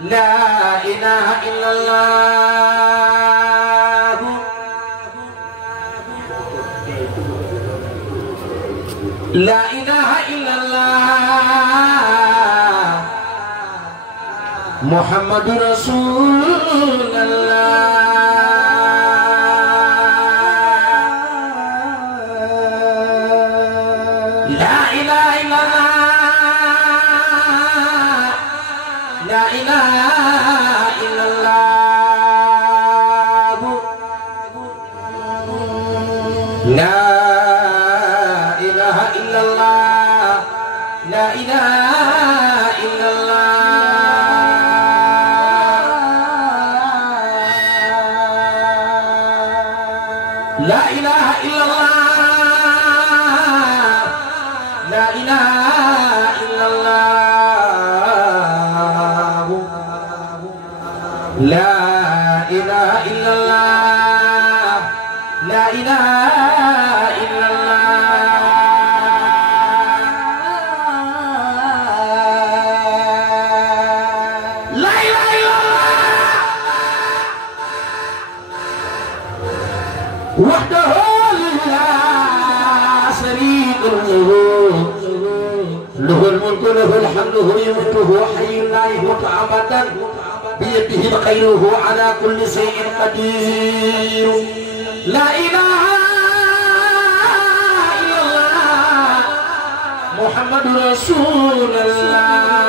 لا إله إلا الله لا إله إلا الله محمد رسول الله لا إله إلا الله لا إله إلا الله لا إله إلا الله لا إله إلا الله لا إله إلا الله لا إله إلا الله لا إله إلا الله لا إله إلا الله لا إله إلا الله وحده لا شريك له له الملك له الحمد هو يميت هو حي لا يموت أبدا بيده الخير هو على كل شيء قدير لا إله إلا الله محمد رسول الله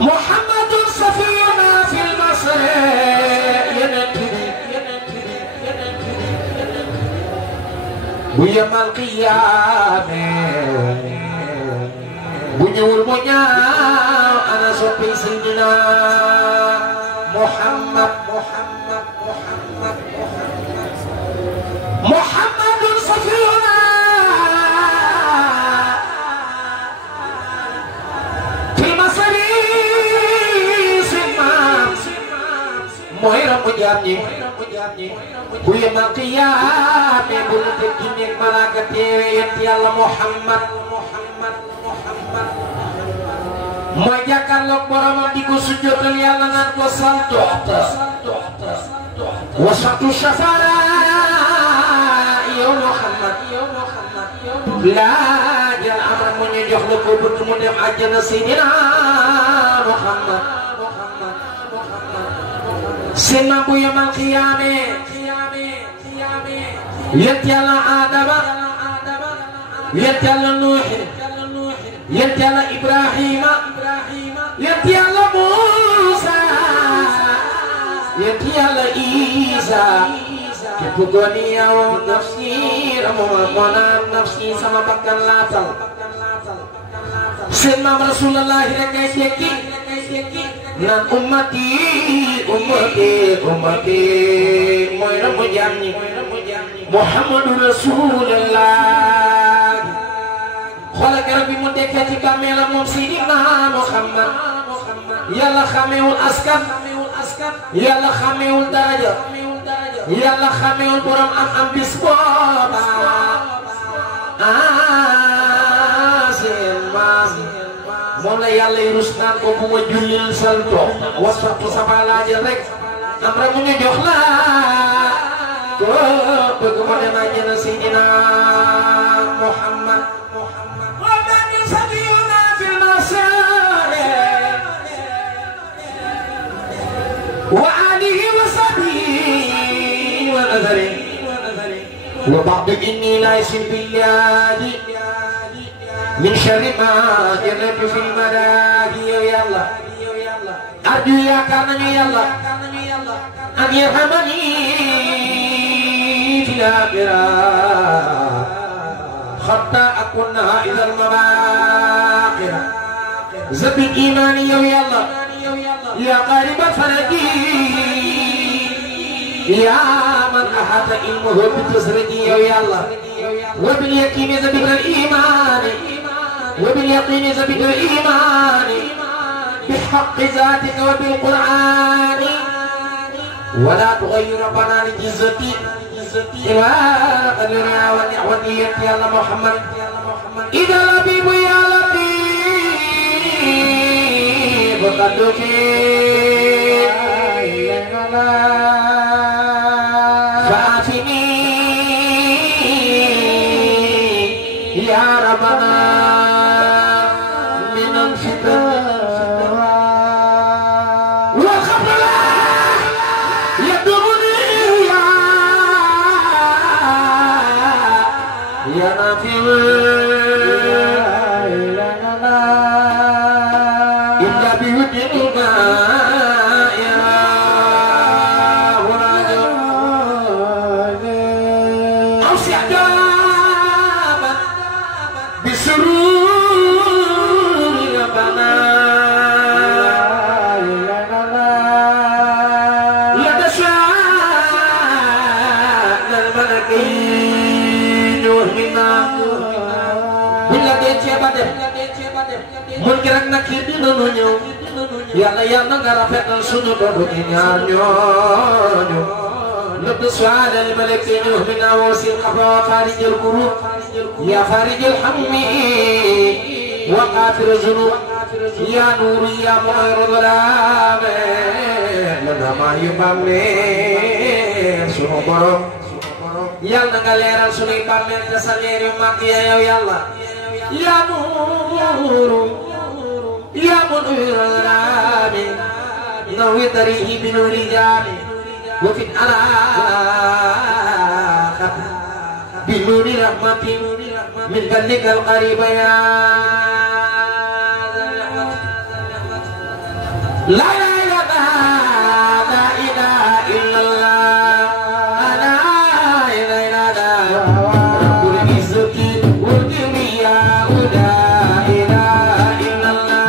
محمد صفينا في المصر ويوم القيامة بنيو المنيا أنا صبي سيدنا محمد محمد محمد محمد صفينا في المصر سمام مهيرا مجامني ويوم القيامة بلد الجنة ملاك ينتي الله محمد ما جاكن لك برام ديكو سجود يالا نانكو سالتو وسط الشفاعة يا محمد لا جل أمر من يجح لك وبكم من عجل سيدنا محمد سنة يوم القيامة يتيالا آدم يتيالا نوح يتيالا إبراهيم يتيالا موسى يتيالا عيسى يبغوني يا نفسي رمونا نفسي sama bakkan latal سنة رسول الله ركايتك nan ummati ummati ummati moy ramu jamni Muhammadur Rasulullah xoolal garab bi mu dekkee ci bàmmeelam moom Seydina Muhammad yàlla xamewul askan yàlla xamewul daraja yàlla xamewul borom am bis booba seen maam moom la yàlla yi rus naan ko bu ma jullil salto wasatu sama laajal rek am rek mu ñu jox la ko bëgg ma dem àjjana Seydina Muhammad wa man sabiyuna fil masari wa alihi wa sahbihi wa nazari wa ba'du inni la yushrik billahi من شر ما جرت في المناهي يا الله أرجو يا كرمي يا الله أن يرحمني في الآخرة حتى أكون إلى المباقرة زب الإيمان يا الله يا قارب فرجي يا من أحاط علمه بتسرجي يا الله وباليقين زب الإيمان وباليقين زبد الإيمان بحق ذاتك وبالقرآن ولا تغير ربنا لجزتي سوى قدرنا ونعوتية يا محمد إذا لبيب يا لطيف قدك فآتني يا ربنا من الفتن والخبر يدرني يا نافع إلا بوجهك يا وراجع أوسع جابا بسرور ربنا لدى شان الملكين وهمنا بلا ديتي بدر mungkin nak kiri nunu nyu, yalla yalla ngarafetal sunu dodo nyarnyo, lebih suara malik nyu mina wasil kafa farijul kurub, ya farijul hammi, wa kafir zunub, ya nuri ya mu'irul lame, lama yubame sunu borong, yalla ngaleran sunu ibame jasaneri makia ya yalla, ya nuru. يا منير العالمين نور طريقي بنور جامي وفي العلاقة بنور رحمتي من قلبك القريب يا لا إله إلا الله لا إله إلا الله رب العزة والكبرياء لا إله إلا الله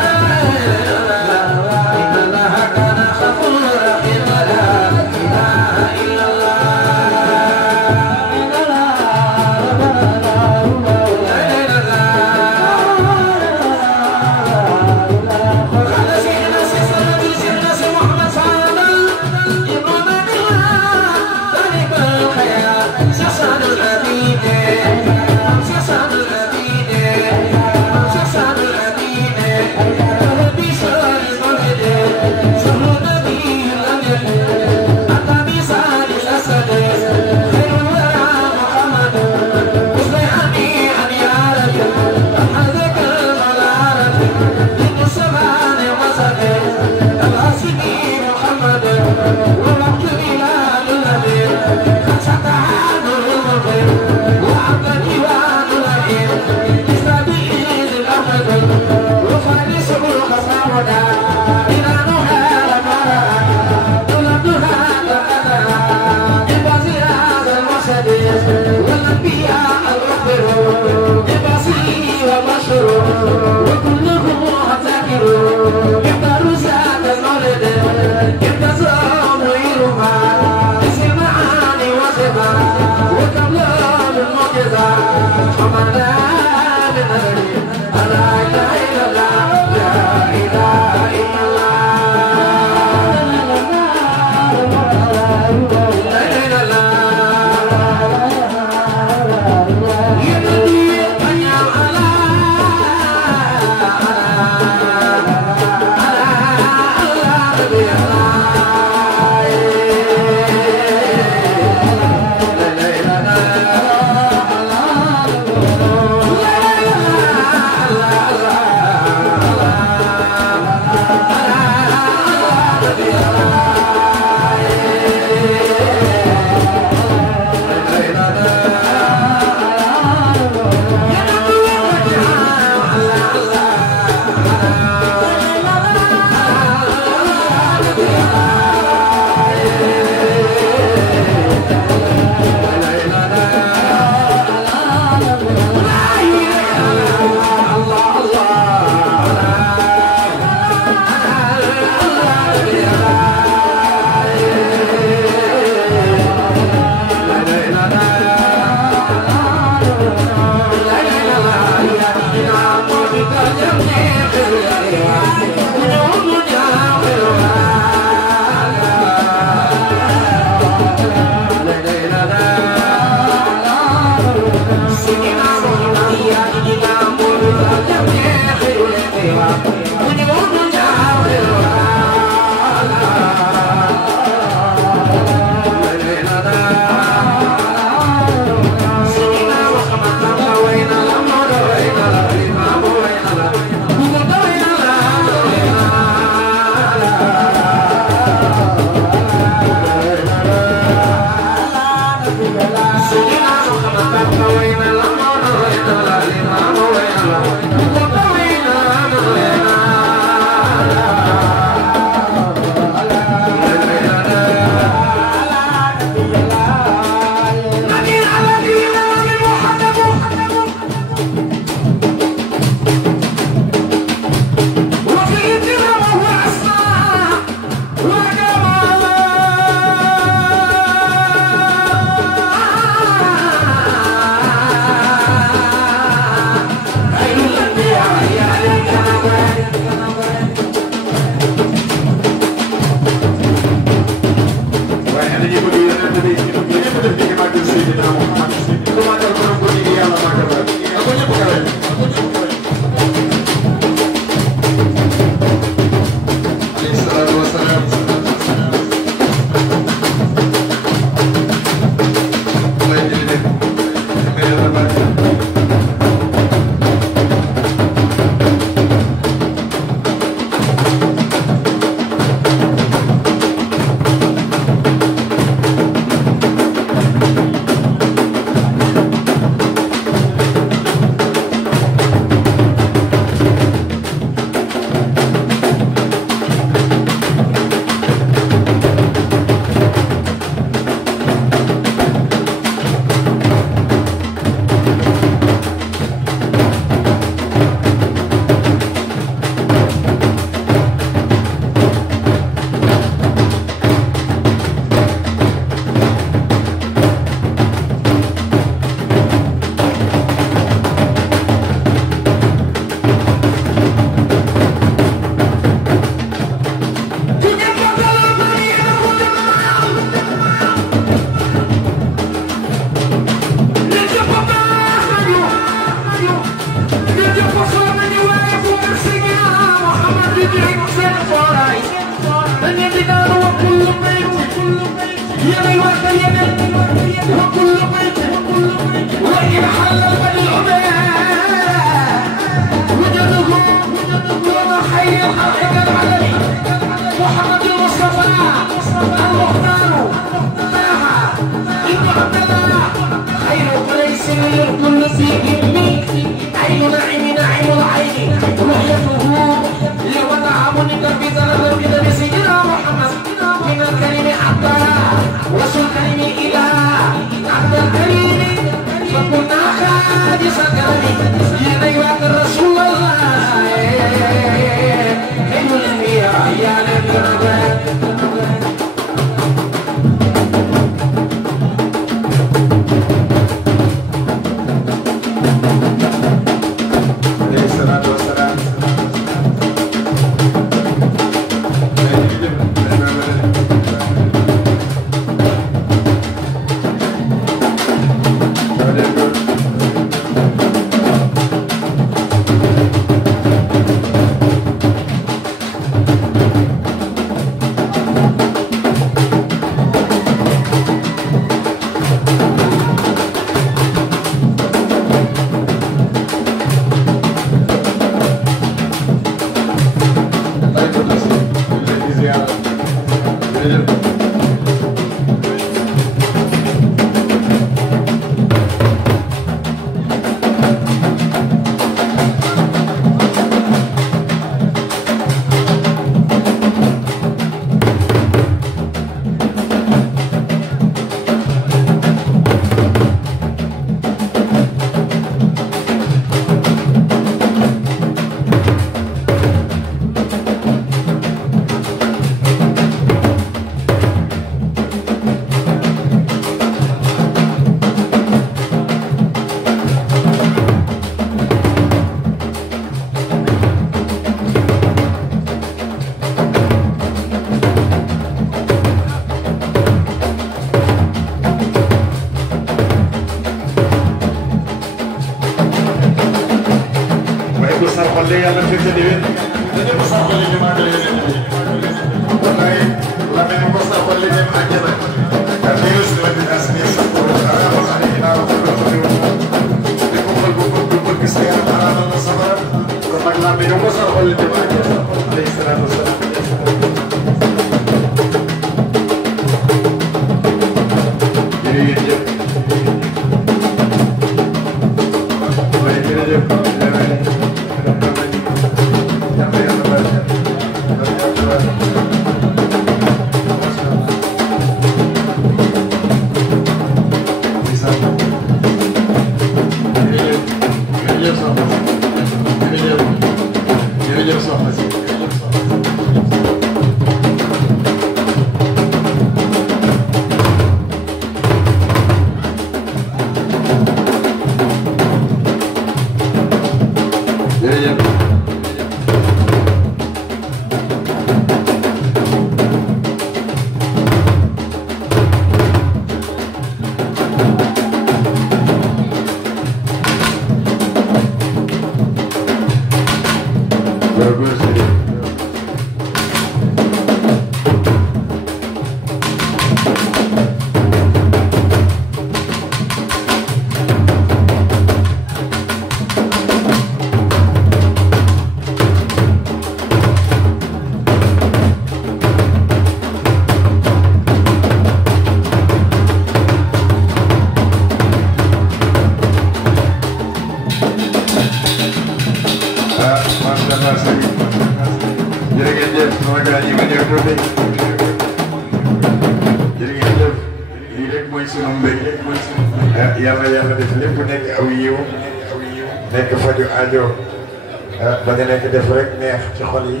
ba nga nekk def rek neex ci xol yi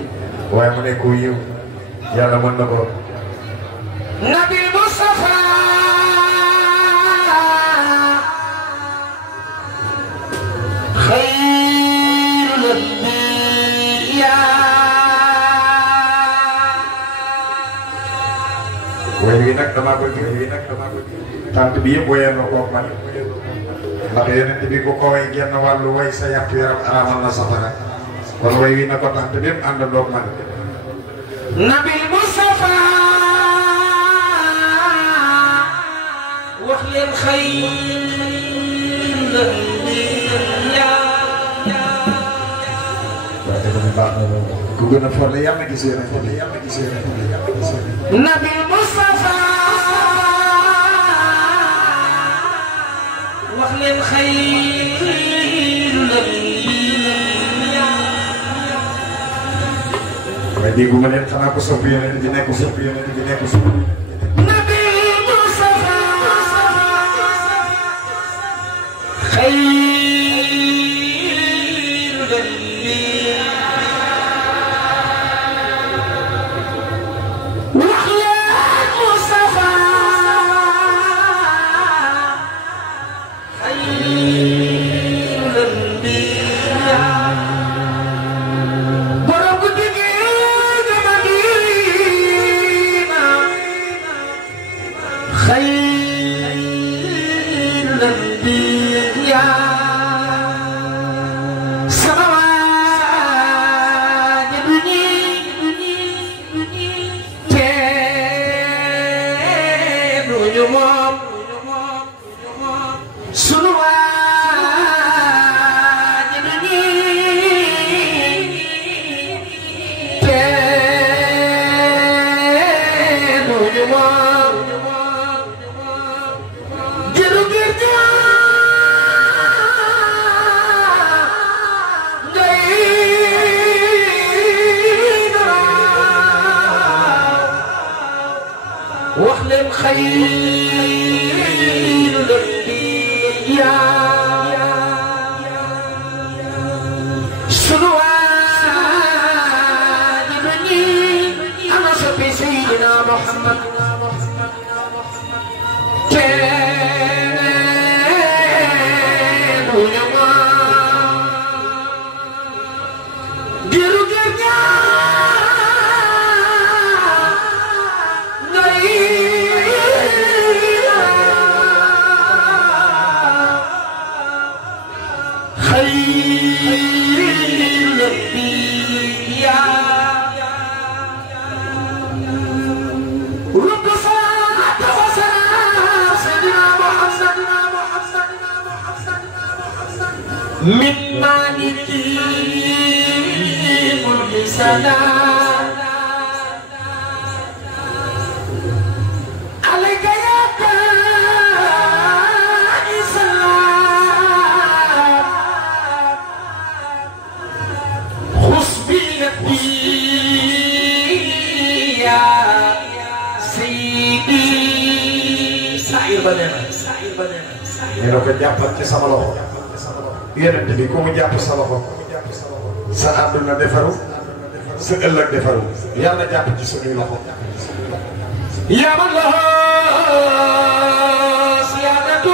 waaye mu nekk yiw yàlla mën na ko Nabil Mustafa xayrul anbiya way wi nag damaa bëgg tant bi yëpp woyee na ko man ndax yeneen bi ko way genn wàllu way sa yàpp yaram araamal na safara kon way wi na ko tant bi yëpp àndandoog man Nabil Mustafa wax leen xayrul anbiya ku gën a forle yàlla gisee na Nabil Mustafa wax leen xayrul anbiya waaye dégguma leen xanaa ko sopp yeneen di nekk suuf Nabil Mustafa xayrul anbiya wax leen Mustafa xayrul anbiya borom guddi gi nga Madina xayrul anbiya واخلم خير الانبياء سنوات بني انا صبي سيدنا محمد من مالك ملك سلام عليك يا داعي سلام خذ بيدي يا سيدي سعير بدنا ñu ko jàppal ci sama loxo yonent bi ku mu jàpp sa loxo sa àdduna defaru sa ëllëg defaru yàlla jàpp ci suñuy loxo يا من له سيادة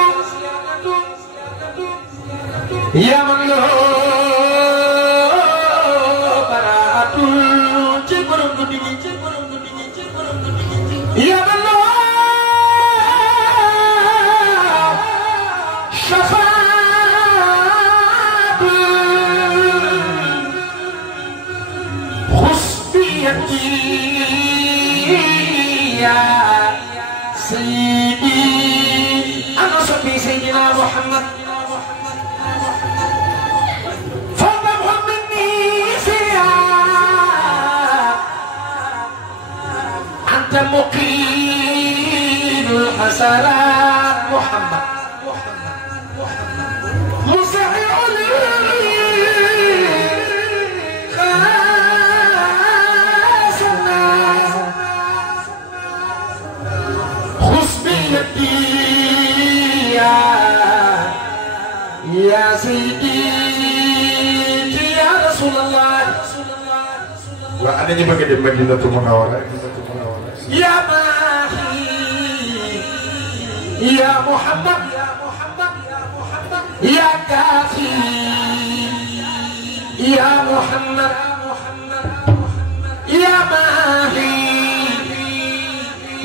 يا من له براءة يا من له شفاعة خذ بيدي يا سيدي أنا صبي سيدنا محمد فاطمهم مني فيها أنت مقيم الحسنات محمد مسعي يا سيدي يا رسول الله وأنا نبغى di Madinatul Munawwarah يا ماحي يا محمد يا كافي يا محمد يا ماحي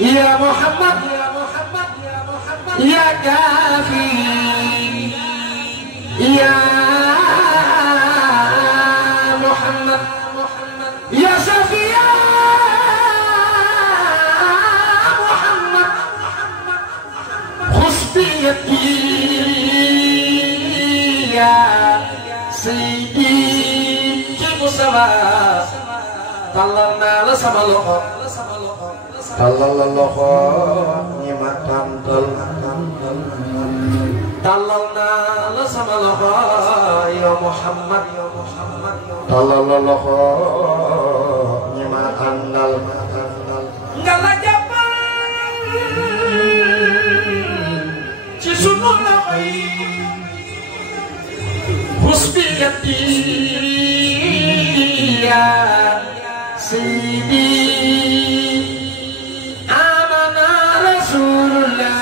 يا محمد يا كافي يا محمد يا شفيع يا محمد خذ بيدي يا سيدي جيب سوا طلعنا لسما لخو tallal la loxo ñi ma tàntal tàllal naa la sama loxo yow Muhammad tallal la loxo ñi ma àndal nga la jàppal ci sunu loxo yi xus bi yaddi ya sidi amana rasulullah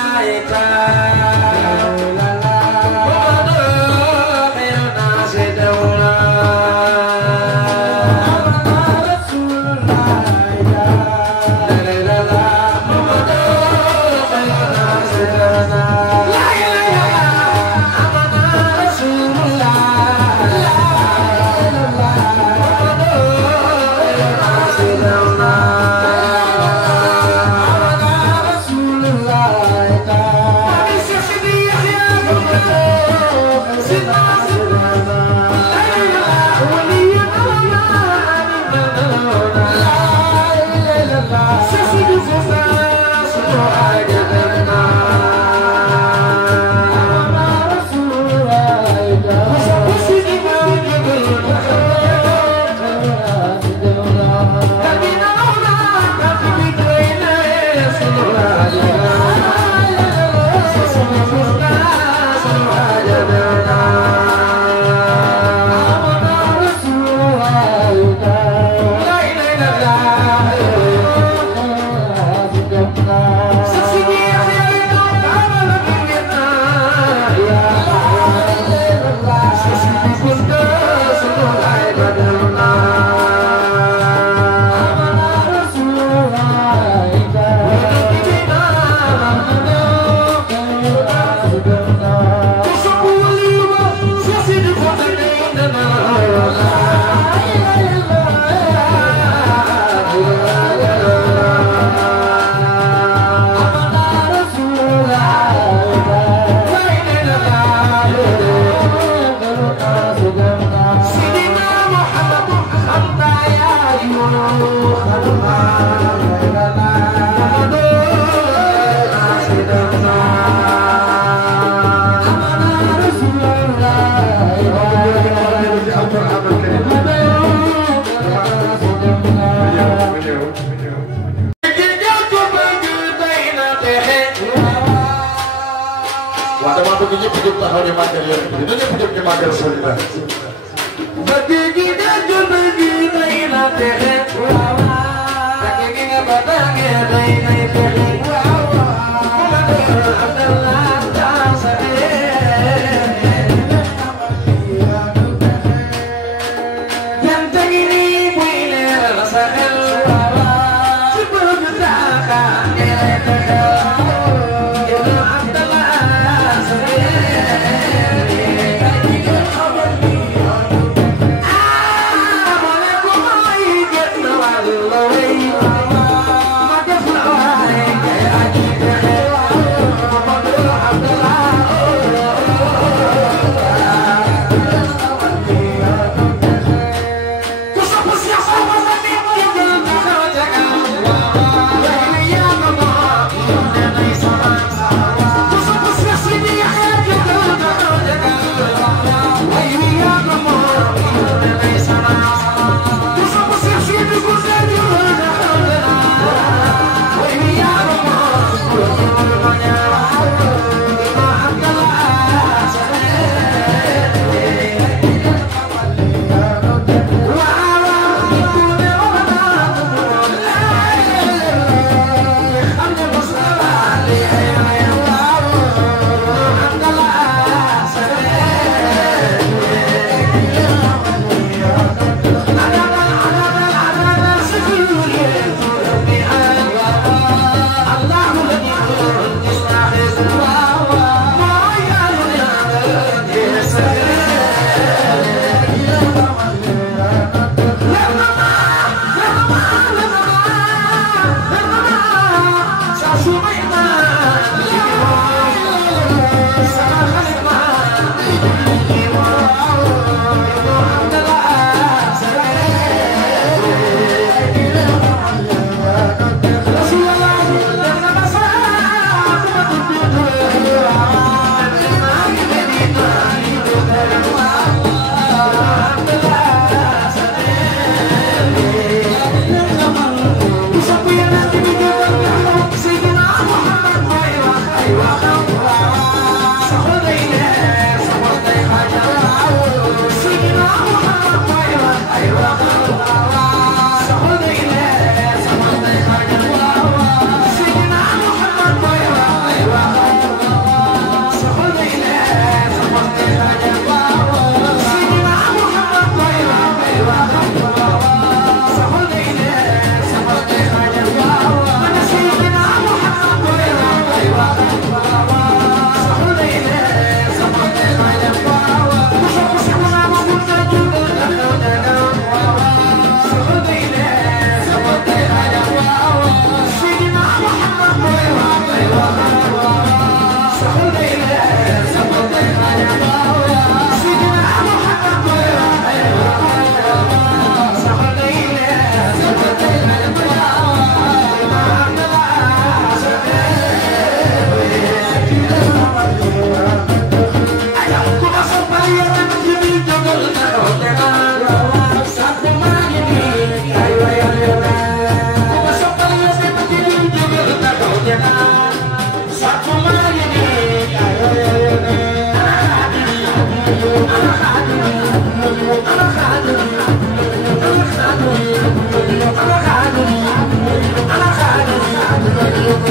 I'm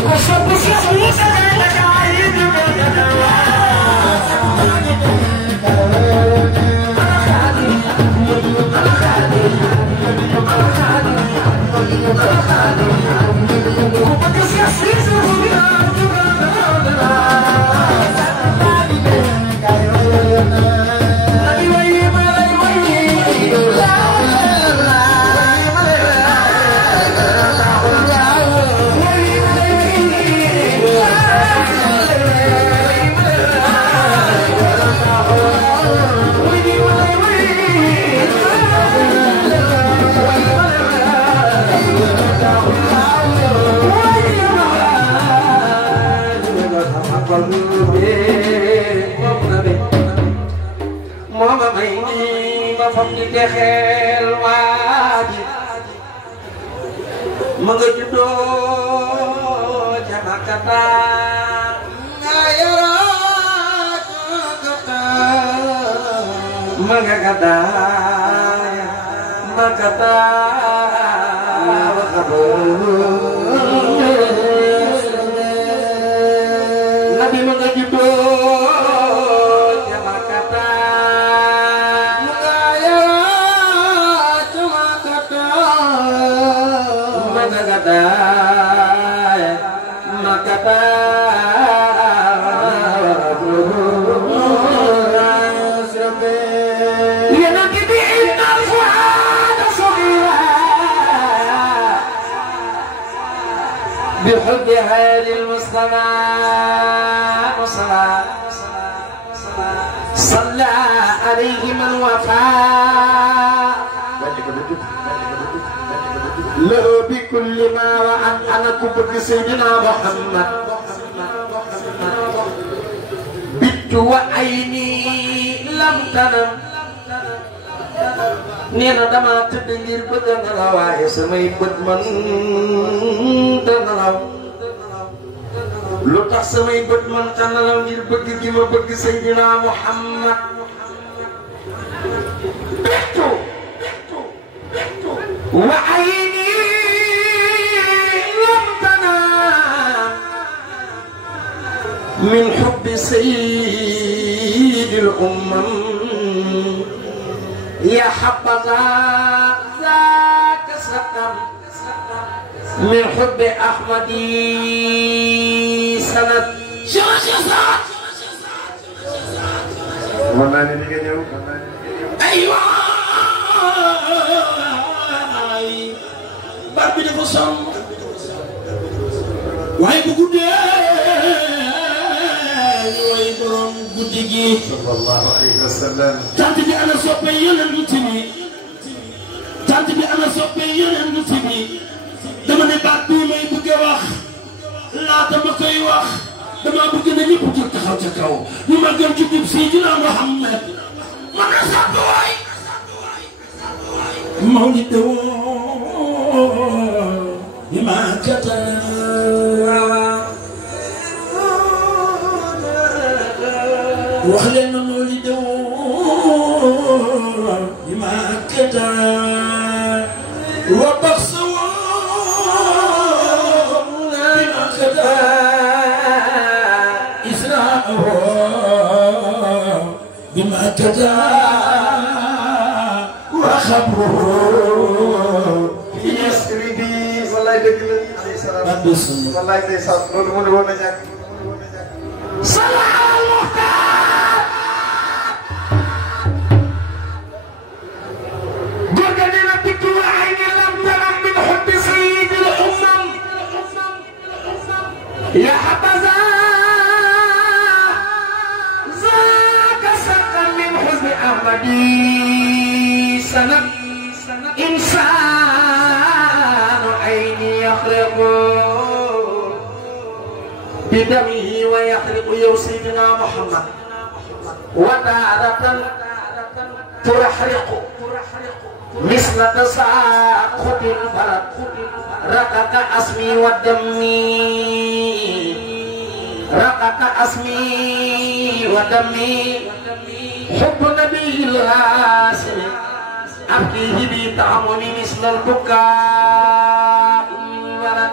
boppam di texeel waaji ma nga juddoo ca Makata nga yara Makata ma nga gàddaay Makata nabi ma nga juddoo ca Makata nga yara ca Makata ma nga gàddaay Makata بحبها للمصطفى صلى عليه من وفى له بكل ما وعد أنا كبك سيدنا محمد بت وعيني لم تنم neena dama tëdd ngir bëgg nelaw waaye samay bët man ta nelaw lu tax samay bët man ta nelaw ngir bëgg gi ma bëgg Seydina Muhammad bittu wa ayni lam tanam min hubbi sayyidil ummam يا حبذا ذاك سقم من حب أحمدي سند والله نيجي نيو أيوة بابي دفصل واي بقولي صلى الله عليه وسلم تانتي بي أنا صوبي ينتمي تانتي بي أنا صوبي ينتمي dama ne baat bii may bëgg a wax laata ma koy wax dama bëgg na ñëpp jóg taxaw ca kaw ñu ma gën ci jub Seydina Muhammad ma ne sant waay mawlid bi ma kata wax leen ma mawlid bi ma kata wa baxsawa bi ma kata isra'u bi ma kata wa khabru fi yasribi wallahi dëgg la alayhi salaam wallahi ndeysaan loolu mënu woon a ñàkk يا حبذا ذاك سقى من حزن أحمدي سند إنسان عيني يخرق بدمه ويحرق يا سيدنا محمد وتارة ترحرق مثل تساقط البلد رقق اسمي ودمي رقق اسمي ودمي حب نبي الهاشم أبكيه بطعمني مثل البكاء ولد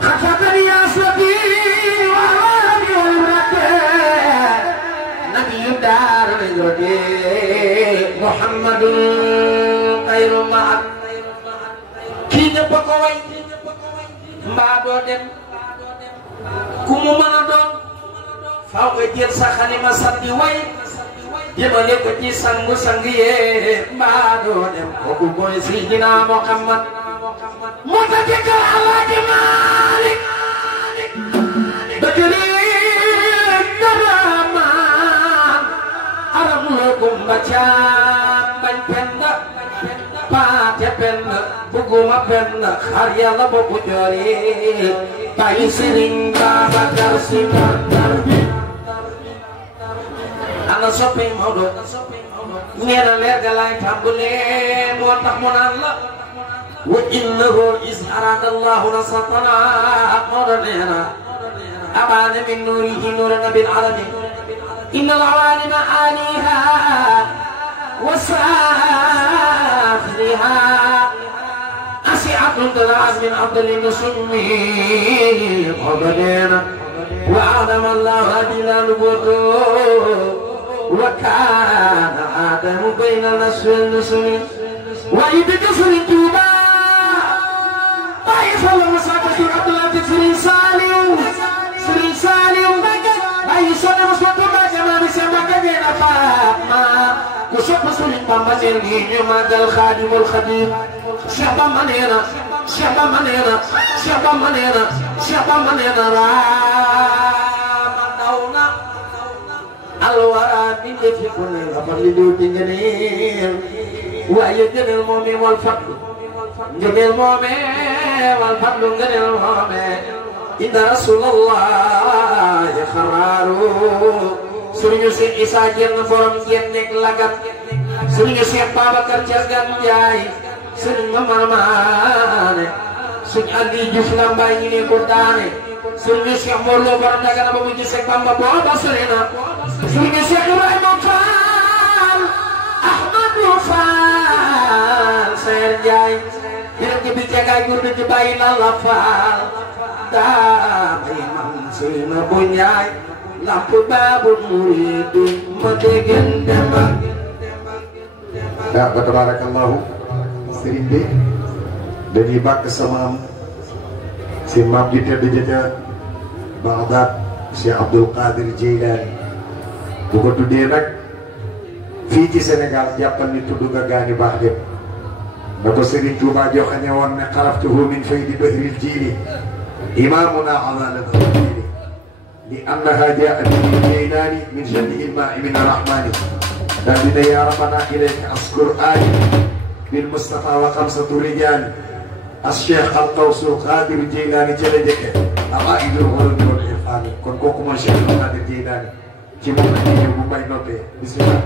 خفتني يا صبي وعلي والركاب نبي الدار الهدى محمد خير معك kii ñëpp a ko way mbaa doo dem ku mu mën a doon faaw nga jël sa xalima sandi way jëmale ko ci sangu sang yee mbaa doo dem kooku mooy Seydina Muhammad moo tax jëkkal Alaaji Maalik bëgg daramaan aram loo gumba caam bañ penda paate penda buguma penn xar yàlla bokku joori bàyyi Sëriñ Babacar Si Mantar bi ana soppe Maodo ñeena leer ga laay tàmbalee moo tax mu naan la wa innahu is arada allahu nasatana moo neena abaana min nuurihi nuura nabil alamin inna al-awaalima aaliha wa saaxiriha asiatun talaat min afdali nusumi moo neena wa adama allahu adina nubuwwatu وكان آدم بين النسل والنسل وإذ سرين توبا باي صلى الله عبد الله سرين سالم باي صلى الله كما بسمع كذا فما كشوف سرين بمزين يوم الخادم الخديم شابا منينا رامنا alwara min defi ko ne afar li diw di ngeenel waaye ngeenel moomee wal fadlu ngeenel moomee wal fadlu ngeenel moomee inda rasulullah ya xaraaru sëriñu Seex Isaa Jenn borom Jennek Lagat sëriñu Seex Babacar Cargan Njaay sëriñ Mamar Maane sëriñ Andi Juuf Lambaay ñi ne ko daane sëriñu Seex Mor Lo borom Dagana ba mu gisee Bamba booba sori na sëriñ Cheikh Ibrahima Fall Ahmadou Fall Seer Njaay yéen a ngi jagaay góor ci bàyyi na la Fall daa may man sëriñ bu Njaay lamp baabu muridu ma déggen dema ba tabarakallahu sëriñ bi dañuy bàkk sama am seen maam ji tedd ja Bagdad Cheikh Abdul Qadir Jeylaani bu ko tuddee nag fii ci Sénégal jàppal ni tudd nga gaañu baax dem na ko Serigne Touba joxañe woon ne xaraftuhu min faydi bahril jiili imaamuna alal jiili li annaha jaat min jeylaani min jamiil maa'i min arrahmaani daal dina yaa rabbana ilayka askur aali bil Mustafa wa xamsatu rijaali as-Cheikh al-Qawsul Qadir Jeylaani ca la jëkke awaa'idul ulumi wal irfaani kon kooku mooy Cheikh Qadir Jeylaani ci moom la ñuy ñëw bu may noppee bismillah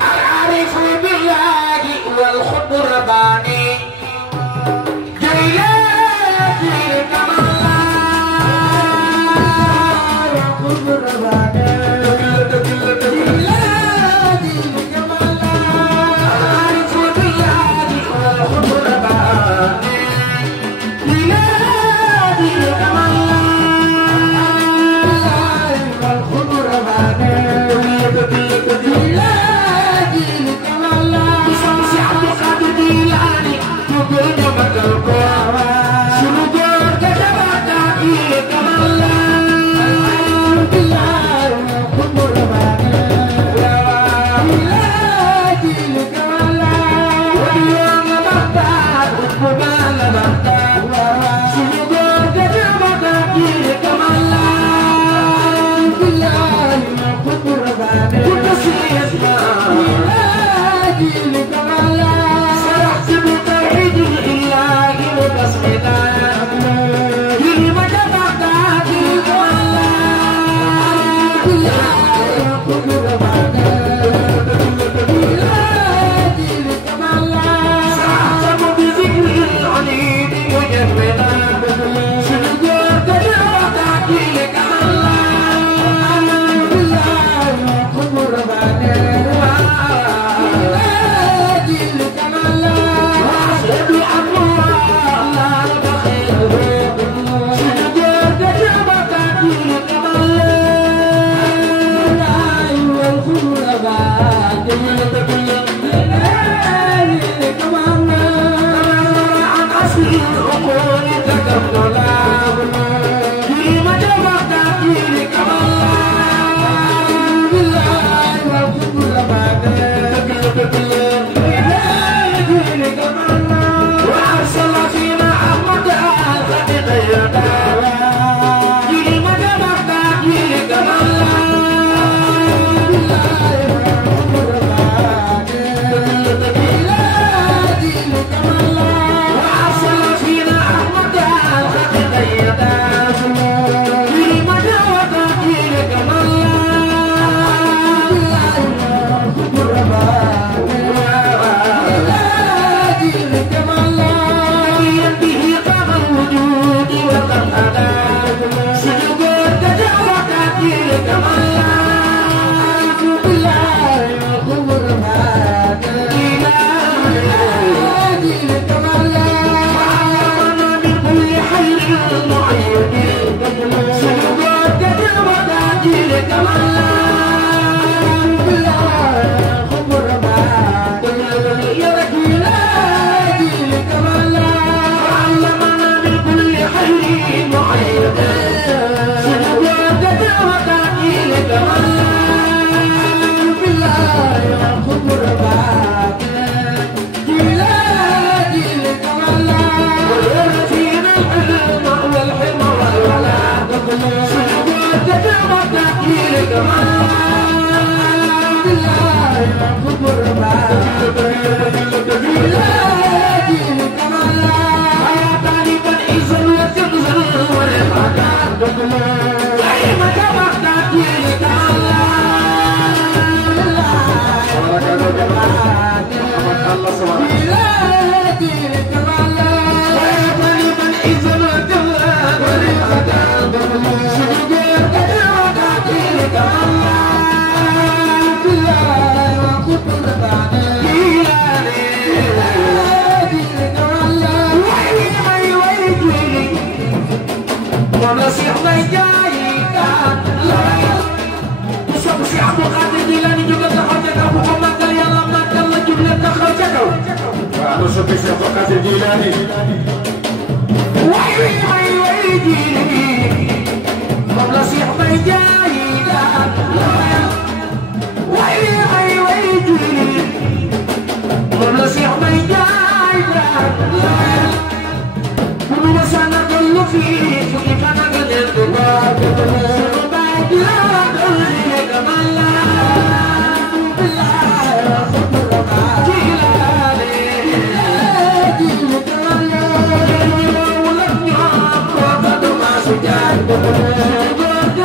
العارف بالله والخط الرباني جيلاتي كما الله والخط الرباني جيلاتي كما الله العارف بالله والخط الرباني جيلاتي كما الله والخط الرباني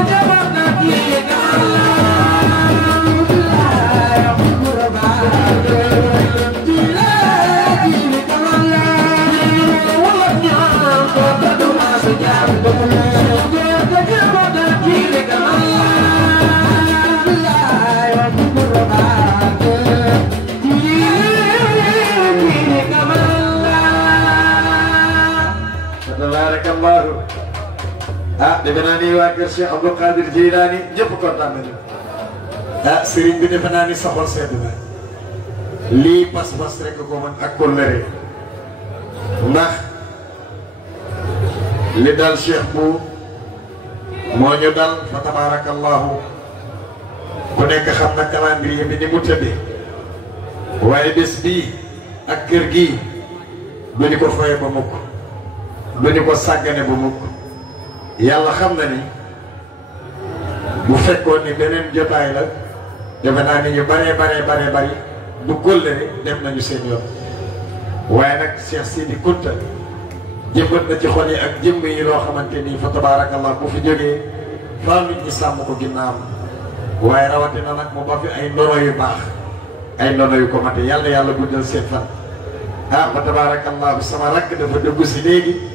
Jangan defe naa ni waa kër Cheikh Abdou Qadir Jilani ñëpp kontaan nañu sëriñ bi defe naa ni soxol sedd na lii pas-pas rek ko mën ak kóllëre ndax li dal Cheikh bu moo ñu dal fa tabarakallahu ku nekk xam na calendrier bi ni mu tëddee waaye bés bii ak kër gii du ñu ko foye ba mukk du ñu ko sàggane ba mukk yàlla xam na ni bu fekkoon ni beneen jotaay la defe naa ni ñu baree bari du kóllëre dem nañu seen yoon waaye nag Cheikh Sidi Kunta jëmbat na ci xol yi ak jëmm yi loo xamante ni fa tabaarakallah bu fi jógee faaw nit ñi sàmm ko ginnaam waaye rawatina nag mu ba fi ay ndono yu baax ay ndono yu ko mate yàlla guddal seen fan fa tabaarakallah sama rakk dafa dëggu si léegi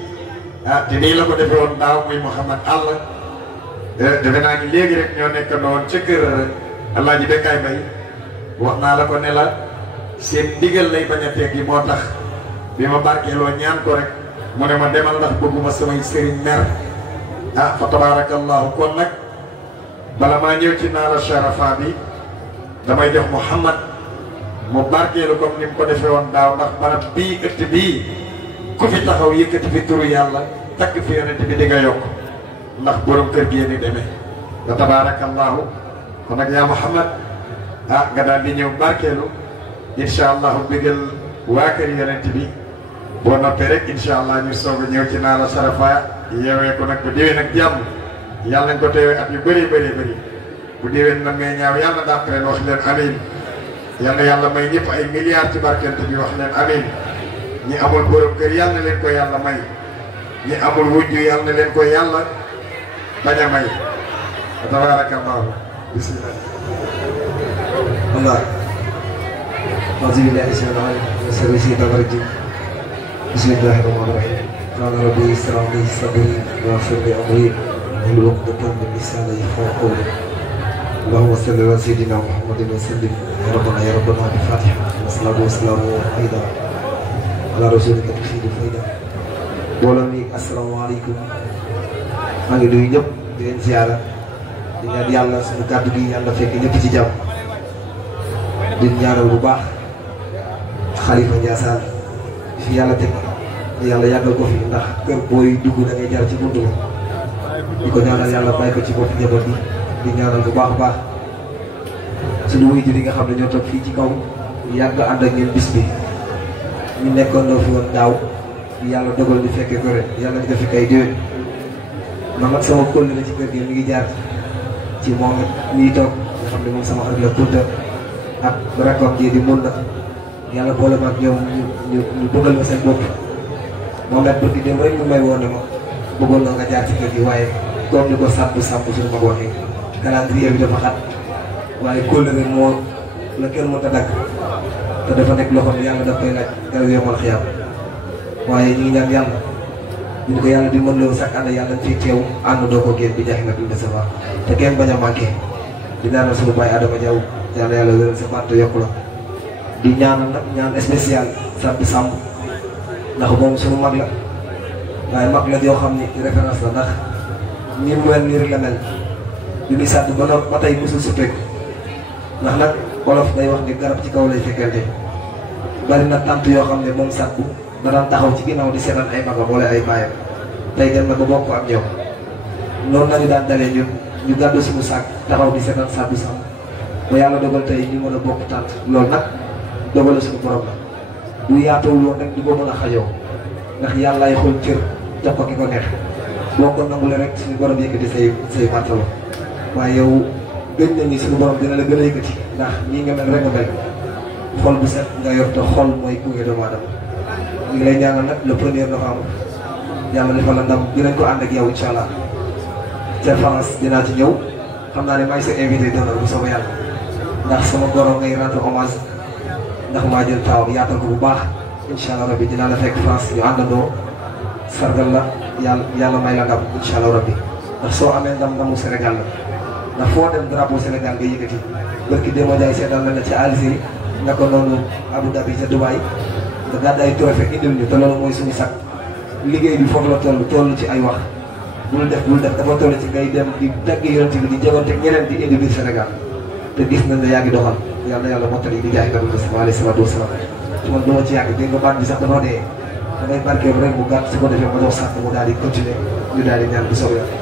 te nii la ko defee woon daaw muy Mouhamad All defe naa ni léegi rek ñoo nekk noonu ca kër Alaaji Bekkaay Bay wax naa la ko ne la seen ndigal lay bañ a teggi moo tax bi ma barkeeloo ñaan ko rek mu ne ma demal ndax bëgguma samay sëriñ mer fa tabaarakallahu kon nag bala maa ñëw ci naala sharafa bi damay jox Mouhamad mu barkeelu comme ni mu ko defee woon daaw ndax barab bii ëtt bii ku fi taxaw yëkkati fi turu yàlla takk fi yonent bi di nga yokk ndax borom kër gi ni demee wa tabaarakallahu kon nag yaa Mouhamad nga daal di ñëw barkeelu incha allahu bëggal waa kër yonent bi boo noppee rek incha allah ñu soog a ñëw ci naala sharafa yeewee ko nag bu déwén ak jàmm yàlla nañ ko teewee at yu bëri bu déwén nag ngay ñaaw yàlla dàq leen wax leen amiin yal na yàlla may ñëpp ay milliards ci barkante bi wax leen amiin ñi amul borom kër yàlla na leen ko yàlla may ñi amul wujju yàlla na leen ko yàlla bañ a may tabarakallahu bismillah Allah auzubillahi minash shaytanir rajim bismillahir rahmanir rahim qala rabbi israh li sadri wa yassir li amri wahlul 'uqdatan min lisani yafqahu qawli Allahumma salli ala sayyidina Muhammadin wa sallim ya rabbana bi fatiha wa salatu wa salamu ayda ala rasulika tafsir fayda mbooloo mi asalaamaaleykum maa ngi nuyu ñëpp di leen ziara di ñaan yàlla suñu kàddu gi yàlla fekk ñëpp ci jàmm di ñaanal bu baax Xalifa Ndiassane fi yàlla teg yàlla yàggal ko fi ndax kër booy dugg da ngay jaar ci buntu ba di ko ñaanal yàlla bàyyi ko ci bopp njaboot bi di ñaanal bu baax a baax suñu wuy jur yi nga xam ne ñoo toog fii ci kaw yàgg ànd ak ngeen bis bi ñu nekkoon fi woon daaw yàlla dogal ñu fekkee ko ren yàlla ñu defi kay déwén man nag sama kóllëre ci kër gi mi ngi jaar ci moom miy toog nga xam ne moom sama xarit la Kunta ak rakam ji di mun na yàlla boole ma ak ñoom ñu bëggal ma seen bopp moom it bëgg dem rek ñu may woon ne ma bëggoon na nga jaar ci kër gi waaye comme ni ko sàmm suñu mag waxee calendrier bi dafa xat waaye kóllëre moo la kenn mënta dagg te dafa nekk loo xam ne yàlla daf koy laaj garab yomal xiyaam waaye ñu ngi ñaan yàlla ñu ko yàlla di mën loolu chaque année yàlla fi teew ànd doo ko génn bi jaxi nga dund sa baax te kenn bañ a manqué di ñaanal suñu baay Adama Diaw yàlla wéral sa baat te yokku la di ñaanal nag ñaan spécial sant Samb ndax moom suñu mag la waaye mag la yoo xam ni référence la ndax ni mu mel nii rek la mel bi muy sàdd ba tey mosul suppeeku ndax nag wolof day wax ni garab ci kaw lay fekkente bari na tant yoo xam ne moom sàkku da daan taxaw ci ginnaaw di seetaan ay magam wala ay baayam tey dem na ba bokk ak ñoom noonu nañu daan dalee ñun ñu gàddu suñu sàkk taxaw di seetaan sàddu Samb ba yàlla dogal tey ñu mën a bokk tant loolu nag dogale suñu borom la bu yaatawul woon rek du ko mën a xajoo ndax yàllaay xool cër jox ko ki ko neex boo ko nangule rek suñu borom yëkkati say martaba waaye yow gën na ni suñu borom dina la gën a yëkkati ndax ñii nga mel rek nga mel xol bu set nga yor te xol mooy ku doomu aadama ñu ngi lay ñaanal nag le 1er novembre yàlla defal la ndam dinañ ko ànd ak yow incha allah ca France dinaa ci ñëw xam naa ne maa ngi sa invité d'honneur bu soobee yàlla ndax sama goro ngay rendre hommage ndax maa jël taawam yaatal ko bu baax incha allah rabbi dinaa la fekk France ñu àndandoo sargal la yàlla may la ndam incha allah rabbi ndax soo amee ndamu Sénégal la ndax foo dem drapeau Sénégal nga yëkkati barki Demba Ndiaye seetal na la ci Algérie naka noonu Abu Dhabi ca Dubaï nga gàddaay trophée indil ñu te loolu mooy suñu sac liggéey bi foofu la toll ci ay wax bul def dafa toll ci ngay dem di tagg yonent bi di jogante ñeneen di indi biir Sénégal te gis nañ ne yaa ngi doxal yàlla mottali di jaay kàddu gi alayhi salaatu wa salaam man dama ci yàgg dégg nga baat bi sax dafa dee da ngay barkeelu rek bu gàtt su ko defee ma doon sàkk mu daal di continuer ñu daal di ñaan bu soobee yàlla.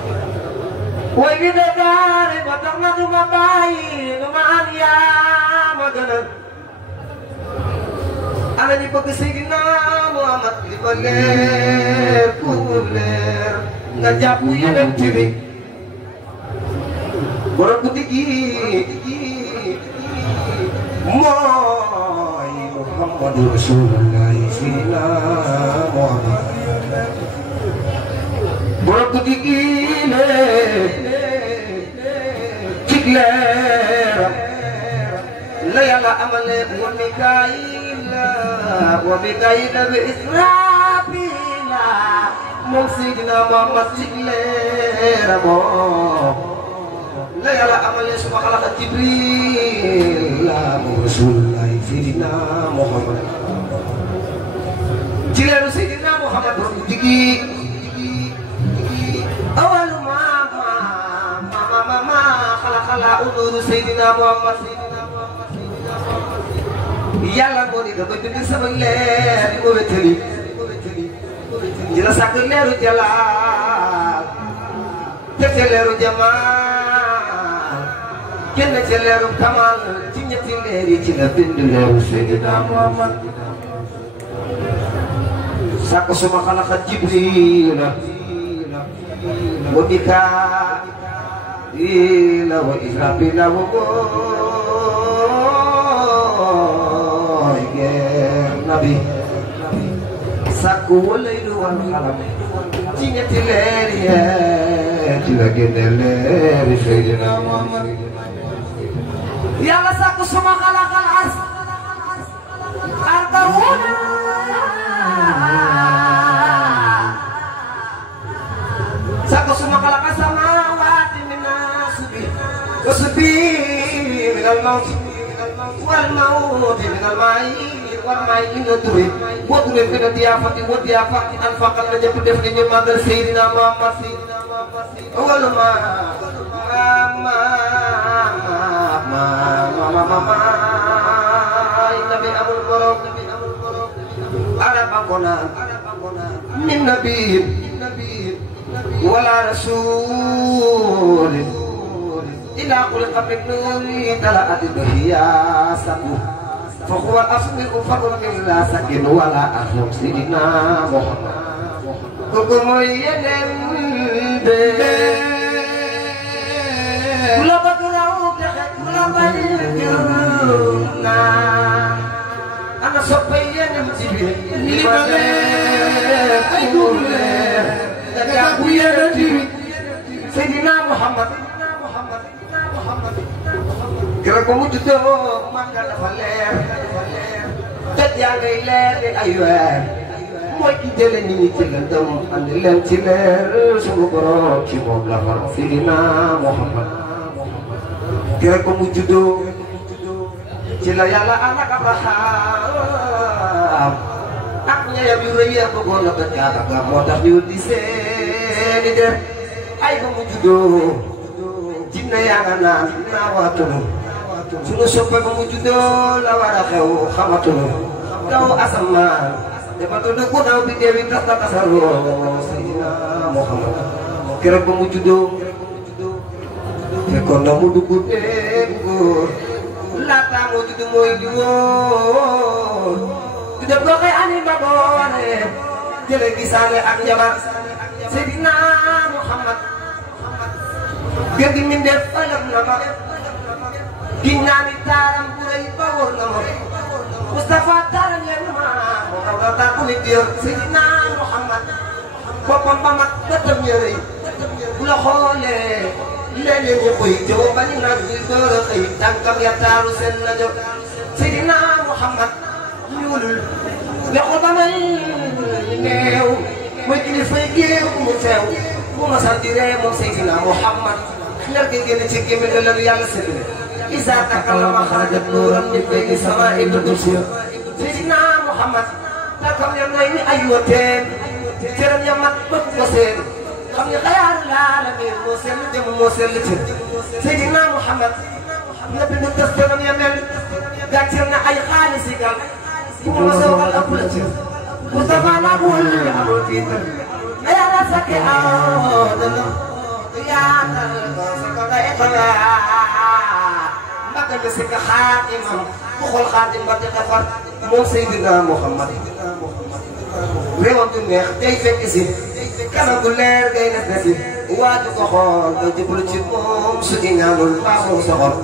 way bi de daare ba tax na du ma bàyyi nu ma am yaa ma gënal ana ñi bëgg Seydina Muhammad li ba leer pour leer nga jàpp yeneen bi borom guddi gi mooy Muhammadu Rasulullahi Seydina Muhammad borom guddi gi ci leeram la yàlla amale wa Mikaayila bi Israafila moom Seydina Muhammad ci leeram la yàlla amale suma xalaqa Jibril moom Rasulullahi Seydina Muhammad ci leeru Seydina Muhammad borom guddi gi awalu ma xala unuru Seydina Muhammad yàlla moo ni dafa bind sama leer di ko wétali di la sàkk leeru jalaal te ca leeru jamaal kenn ca leeru kamal ci ñetti leer yi ci la bind leeru Seydina Muhammad sàkk suma xalaqa Jibril wa Mikaayila wa Israafila wa nabi sàkku walaylu wal xalam ci ñetti leer yee ci la génne leeri Seydina Muhammad yàlla sàkku suma xalaqal as arkawuna sàkku suma xalaqal samaawaati minasubi wasubi minal mawti wal mawti minal maayi warmaay li nga turee boo turee gën a diyaafati wa diyaafati anfaqal na ñëpp def ni ñu màggal Seydina Muhammad wala nabi amul borom araba ko naan min nabiyin wala rasul ila xuliqa min nuuri tala adibahiya sabu فهو أصبح فضل من لا سكن ولا أخلق سيدنا محمد كم ينبه كلا بقرأوا كلا بلجونا أنا صبيا نمتبه لبنى أيقول تكاكويا نتبه سيدنا محمد kira ko mu juddoo Makka dafa leer te yaa ngay leer di ay weer mooy ki jële nit ñi ci lëndëm andi leen ci leer suñu borom ci moom la far Seydina Muhammad kira ko mu juddoo ci la yàlla anak Abraham ak ñayam yu rëy ya bëggoon na ko Kaaba ga moo tax ñu di seeni def ay ko mu juddoo jinne yaa nga naan naa waatunu sunu soppe ba mu juddoo la war a xew xamatunu kaw asamaan dafa tudd ku daw bi deewi tas na tasaroo Seydina Muhammad keroog ba mu juddoo fekkoon na mu dugg déeg góor laataa moo judd mooy di wóor du def goxe ani ba boore jële gisaane ak njabar Seydina Muhammad gën gi min def ëllëg na ma giñ naa ni taaram bu rëy ba wóor na ma Moustapha taaram leen ma moo tax nga tàkku ni diyor Seydina Muhammad boppam ba mat bëtam ya rëy bu la xoolee léeg-léeg ñu koy jëw ba ñu naan ñuy door a xëy tànkam ya taaru seen na jóg Seydina Muhammad ñuulul weexul ba mel ni neew mooy kilifay géew mu teew bu ma sant di ree moom Seydina Muhammad leer gi génn ci gémmiñ la lu yàlla séddale isa takallama xarajat nuuran min bayni samaa'i qudusiyya Seydina Muhammad takam ya ngay ni ay woteen cëram ya mat bëgg ko seen xam nga xayaarul alamin moo sell jëm moo sell cër Seydina Muhammad nga bindu tës doonam ya mel gàcceel na ay xaalis yi gal ku ma sa waxal ëpp la cër Mustafa nagul amul tiitar na yàlla sakke aw dana yaatal sa ko ngay xala mbagga si ka xaatimam ku xool xaatim ba te defar moom Seydina Muhammad réewam du neex day fekk si kanam gu leer gay nekk na si waaju ko xool nga jublu ci moom su ci ñaanul baa moom soxor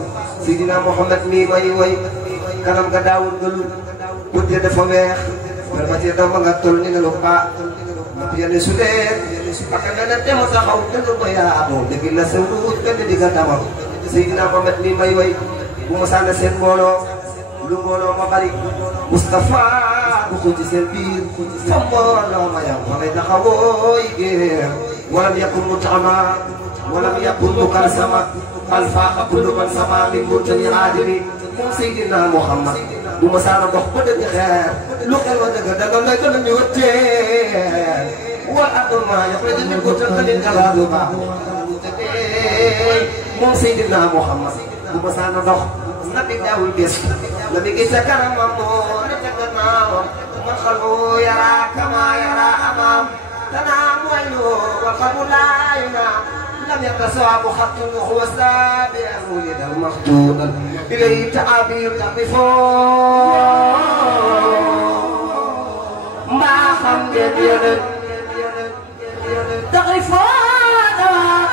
Seydina Muhammad mii may way kanam nga daawul nga lu budde dafa weex barbatee dama nga tol ni nga lu baa mat yane su leer ak nga ne dema taxaw dëgg ko yaatoo dëgg la sa ruut gënd di nga tamal Seydina Muhammad mii may way bu ma sànna seen mbooloo lu mbooloo ma bari Mustafa bu ko ci seen biir fa mbooloo ma yam fa ngay taxawooy géer walam yakun mutama walam yakun mukarsama alfaaxa kullu man sama min murtani aadimi moom Seydina Muhammad bu ma saana dox ba dëgg xeer lu xel wa dëgg danga ngay gën a ñu wëttee wal adama yaxraju min murtani jalalu ba moom Seydina Muhammad bu ma saana dox nabi daawul bés la mi gis sa kanamam moo ne ca gannaawam man xalu yara kama yara amam tanaa mooy loo wal xalu laay naam لم يتصاب خط وهو سابع ولد مخطوطا إليه تعابير تقفون ما خم يدين تقفون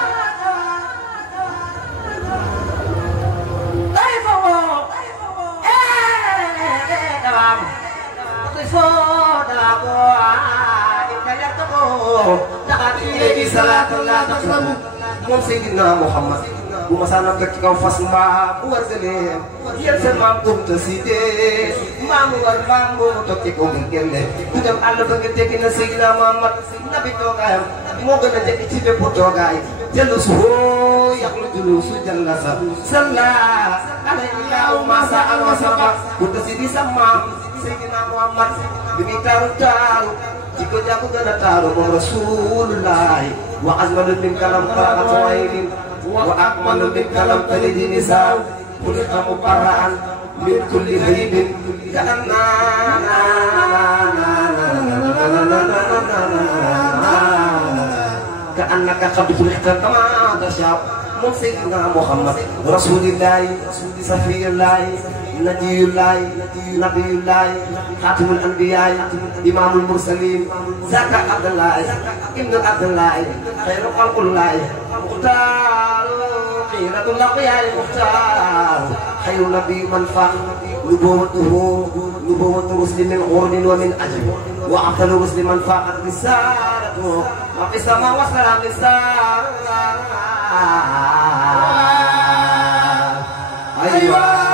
moom Seydina Muhammad bu ma saa nag ci kaw fas mbaa mu war gëleem yéen seen maam Kunta Siide mbaa mu war mbaa mu toog ci kaw nga génne du dem àll ba nga teggi na Seydina Muhammad nabi toogaayam moo gën a njëkk ci bépp toogaay jëlu su hoo yaxlu julu su jalla sa salla alayhi laahu ma sa al wa saba Kunta Siidi sa maam Seydina Muhammad bi muy taaru taaru jikko jàpp gën a taaru moom Rasulullahi wa azmalu min kalam qaraatu aynin wa akmalu min kalam talidi nisaa xuliqa mubarra'an min kulli aybin ka annaka qad xuliqta kama tashaa moom Seydina Muhammad Rasulillahi Safiyullahi Najiyullahi Nabiyullahi Xaatimul Anbiyaay Imaamul Mursaliin Zaka Abdullahi Ibnu Abdullahi xayru xalqullahi Muxtaaru xiiratul aqyaari Muxtaaru xayru nabi man faq nubuwwatu rusli min qurnin wa min ajam wa afdalu rusli man faqat risalatuhu wa fi sama wa salam aywa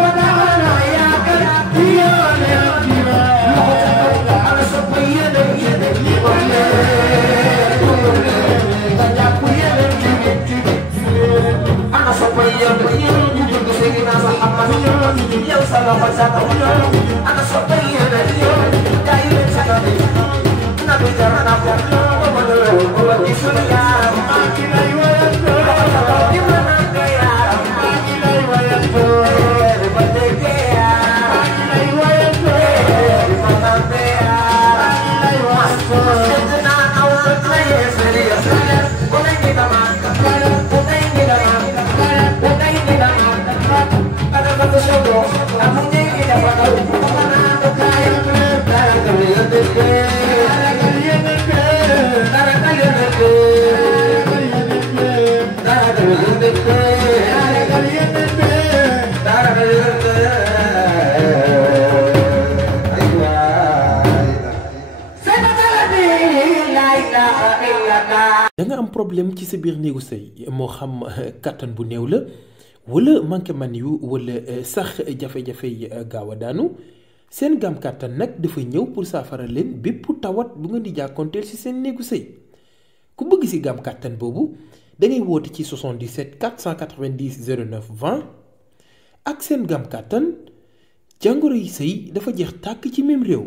What da nga am problème ci sa biir néegu sëy moo xam kattan bu néew la wala manqué man yu wala sax jafe-jafe yi gaaw a daanu seen gam kattan nag dafa ñëw pour saafara leen bépp tawat bu nga di jàkkoonteel ci seen néegu sëy ku bëgg ci gam kattan boobu da ngay woote ci 77 490 09 20 ak seen gam kattan jàngoro yi sëy dafa jeex tàkk ci même réew.